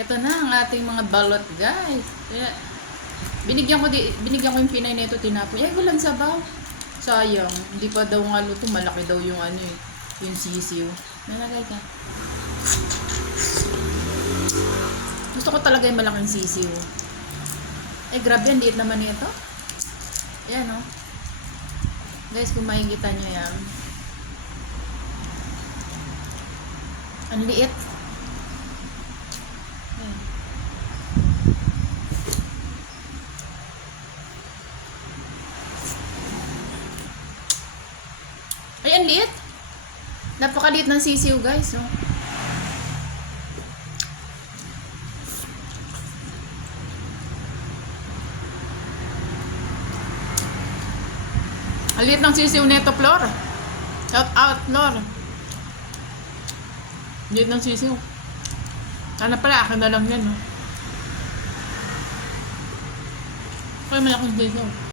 Ito na ang ating mga balot, guys. Kaya, binigyan ko yung Pinay nito, tinapoy. Ay, walang sabaw. Sayang, hindi pa daw nga luto. Malaki daw yung ano eh, yung sisiw. Nalagay ka. Gusto ko talaga yung malaking sisiw. Eh, grabe, ang liit naman nito. Ayan, oh. Guys, kung makikita nyo yan. Ang liit. Ayan. Ay, ang liit. Napakaliit ng sisiw, guys, oh. Ang liit ng sisiw neto, Flor. Shout out, Flor. Liit ng sisiw. Sana pala, akin na lang yan, no? Kaya malaking sisiw.